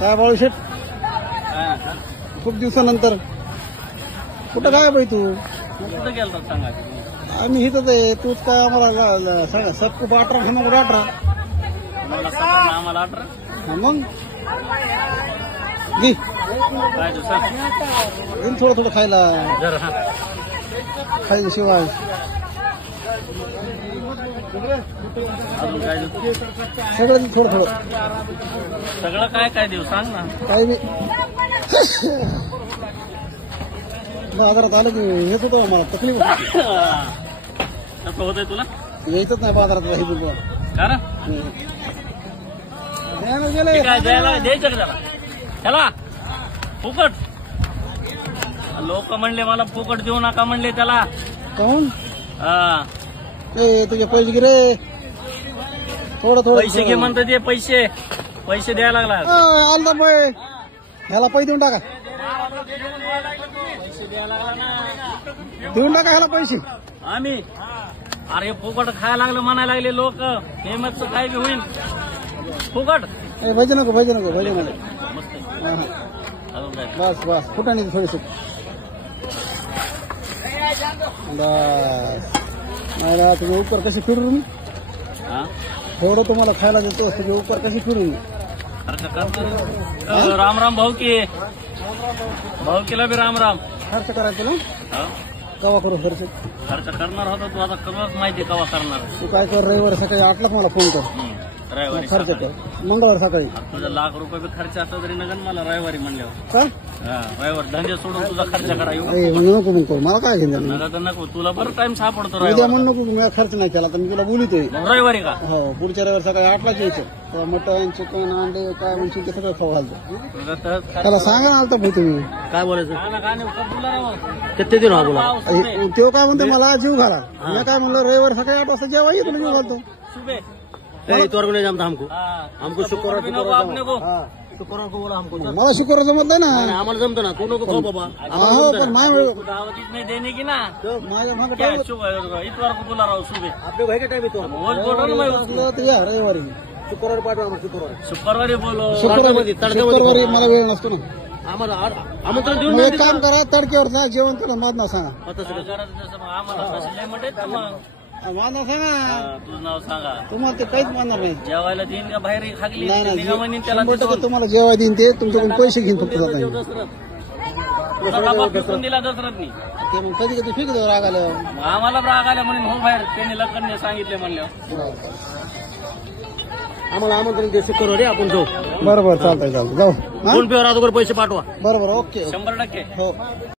काय बाळूशेठ खूप दिवसानंतर कुठं काय बाई तू कुठं गेलता सांगा आम्ही इथंच आहे तूच काय आम्हाला सांगा सबको 18 खाना कुठं 18 आम्हाला 18 मग घे काय तू सांग थोडं थोडं खायला जरा हा खायल्याशिवाय अजून काय देऊ? सगळं थोडं थोडं सगळं काय काय देऊ सांग ना काही बी बाजारात आलं की हेच होतं मला तकलीफ होती. कसं होतंय तुला यायचंच नाही बाजारात काही बोलतो कारण गेले काय द्यायला द्यायचं का त्याला त्याला फुकट लोक म्हणले मला फुकट देऊ नका म्हणले त्याला कोण हा ते तुझे पैसे घे रे थोडं थोडं पैसे घे म्हणतो ते पैसे पैसे द्यायला लागला आलता बाय ह्याला पैसे देऊन टाका पैसे द्यायला लागला ना देऊन टाका ह्याला पैसे आम्ही अरे फुकट खायला लागलं म्हणायला लागले लोक फेमसचं काय बी होईल फुकट भजे नको भजे नको भजे नको मस्त हा, हा. अजून काय बस बस फुटाने थोडीशी बस मला तुझे उपकार कशी फिरून हा थोडं तुम्हाला खायला देतो तुझे उपकार कशी फिरून खर्च करतो राम राम भाऊकीला बी राम राम खर्च करायचं ना हा? कवा करू खर्च खर्च करणार होता तू आता करूच माहिती कवा करणार तू काय कर रविवारी सकाळी 8 मला फोन कर रविवारी खर्च सकाळी. कर मंगळवारी सकाळी आता तुझा ₹1,00,000 बी खर्च असला तरी नगन मला रविवारी म्हणल्यावर का रविवार धंदे सोडून तुझा खर्च करा येऊ नको मग करू मला काय घेऊन नका तर नको तुला बरं टाइम सापडतो उद्या रविवार म्हणून नको मी खर्च नाही केला तर मी तुला बोलितोय मग रविवारी का हो पुढच्या रविवारी सकाळी 8 यायचं तर मटन चिकन अंडे काय म्हणशील ते सगळं खाऊ घालतो तुला तर त्याला सांगा आलता भाई तुम्ही काय बोलायचं किती दिन बोला तो काय म्हणतो मला जीव घाला मी काय म्हणलं रविवारी सकाळी 8 वाजता जेव्हा येतो जीव घालतो इतवार को नहीं जमता हमको शुक्रवार शुक्रवार को बोला हमको मला शुक्रवार जमत नाही ना आम्हाला जमतो ना तू नको खाऊ बाबा हो पण दावतीच नाही देने की ना माझ्या मागे क्या इतवार को बोला राव सुबह आपले भाई का टाइम येतो या रविवारी शुक्रवारी पाठवा शुक्रवारी बोलो शुक्रवारी मला वेळ नसतो ना आम्हाला आमंत्रण देऊन मग एक काम करा तडक्यावर जा जेवण त्याला मादना सांगा आम्हाला लय म्हणतात ना मग मादना सांगा तुझं नाव सांगा तुम्हाला ते काहीच मानणार नाही जेवायला देईन का बाहेर खागली नाही निघा म्हणीन त्याला 100% तुम्हाला जेव्हा देईन ते तुमच्याकडून पैसे घेईन फक्त जाता येईल. तुझा डबा फेकून दिला दसरथनी ते मग कधी कधी फेक देऊ राग आल्यावर मग आम्हाला राग आल्या म्हणून हो बाहेर त्यांनी लग्न सांगितले म्हणल्यावर आम्हाला आमंत्रण दे शुक्रवारी आपण जाऊ बरोबर चालतंय जाऊ फोन पेवर अगोदर पैसे पाठवा बरोबर ओके 100% हो